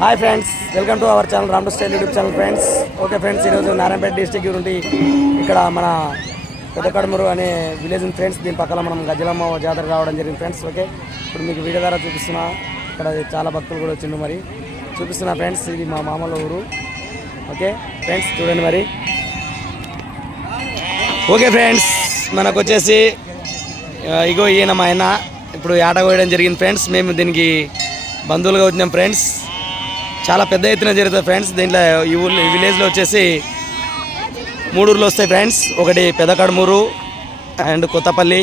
Hi friends welcome to our channel Ram style YouTube channel friends okay friends ఈరోజు Narayanpet district నుండి ఇక్కడ మన పెద్ద కడుమూరు అనే విలేజ్ ఉంది ఫ్రెండ్స్ దీని పక్కన మనం గజలమ్మ జాతర రావడం జరిగింది ఫ్రెండ్స్ ఓకే ఇప్పుడు మీకు వీడియో ద్వారా చూపిస్తున్నా. ఇక్కడ చాలా భక్తులు కూడా వచ్చిండు మరి. చూపిస్తున్నా ఫ్రెండ్స్ ఇది మా మామల ఊరు. ఓకే ఫ్రెండ్స్ చూడండి మరి. ఓకే ఫ్రెండ్స్ మనకు వచ్చేసి ఇగో ఈయన మా ఆయన. ఇప్పుడు ఆట కోయడం జరిగింది ఫ్రెండ్స్ మేము దీనికి బంధువులుగా వచ్చినాం ఫ్రెండ్స్ చాలా పెద్ద ఎత్తున జరుగుతుంది ఫ్రెండ్స్. దీంట్లో ఈ ఊర్లో ఈ విలేజ్లో వచ్చేసి మూడు ఊర్లు వస్తాయి ఫ్రెండ్స్. ఒకటి పెదకడమూరు అండ్ కొత్తపల్లి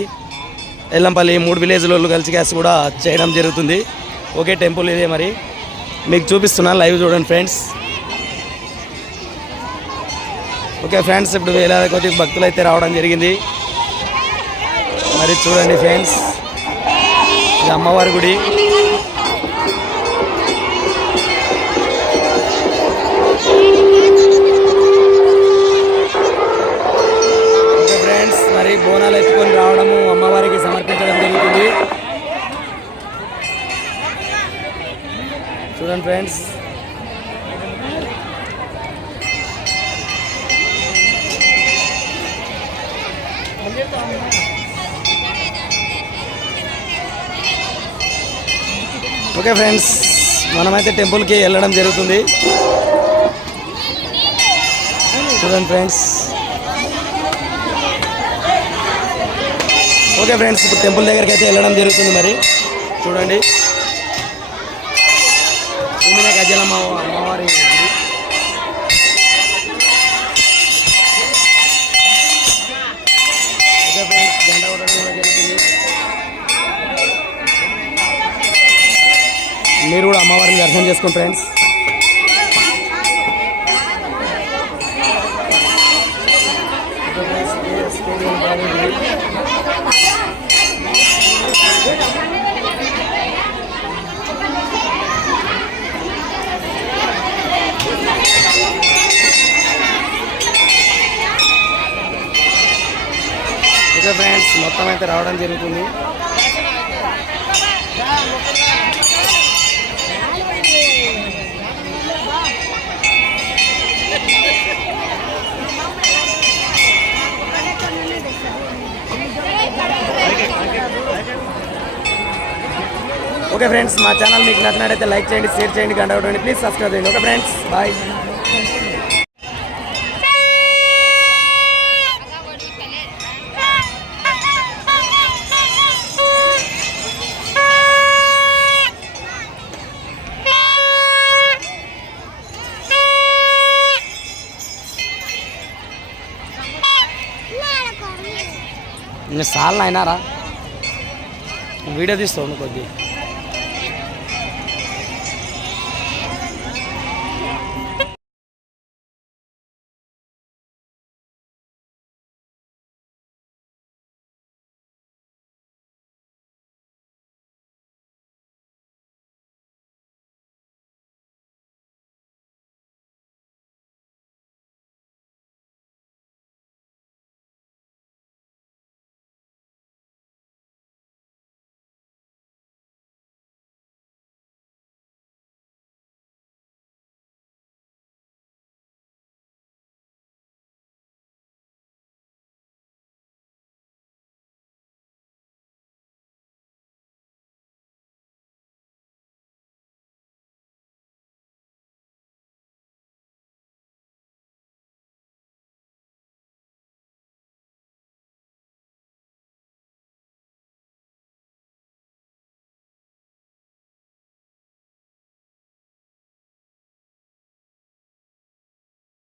ఎల్లంపల్లి మూడు విలేజ్లో కలిసి కలిసి కూడా చేయడం జరుగుతుంది. ఓకే టెంపుల్ ఇదే మరి. మీకు చూపిస్తున్నా లైవ్ చూడండి ఫ్రెండ్స్. ఓకే ఫ్రెండ్స్ ఇప్పుడు వేలాది కొద్ది భక్తులు అయితే రావడం జరిగింది. మరి చూడండి ఫ్రెండ్స్. ఇది అమ్మవారి గుడి. మరి ఎత్తుకొని రావడము అమ్మవారికి సమర్పించడం జరుగుతుంది. చూడండి ఫ్రెండ్స్. ఓకే ఫ్రెండ్స్ మనమైతే టెంపుల్కి వెళ్ళడం జరుగుతుంది. చూడండి ఫ్రెండ్స్. ఓకే ఫ్రెండ్స్ ఇప్పుడు టెంపుల్ దగ్గరికి అయితే వెళ్ళడం జరుగుతుంది మరి. చూడండి. ఈమెనే గజలమ్మ అమ్మవారి ఫ్రెండ్స్ కూడా జరుగుతుంది మీరు కూడా అమ్మవారిని దర్శనం చేసుకోండి ఫ్రెండ్స్. ఓకే ఫ్రెండ్స్ మొత్తం అయితే రావడం జరుగుతుంది. ఓకే ఫ్రెండ్స్ మా ఛానల్ మీకు నచ్చినట్టయితే లైక్ చేయండి షేర్ చేయండి గంట కొట్టండి. ప్లీజ్ సబ్స్క్రైబ్ చేయండి. Okay friends bye. సార్లు అయినారా? వీడియో తీస్తావు నువ్వు కొద్ది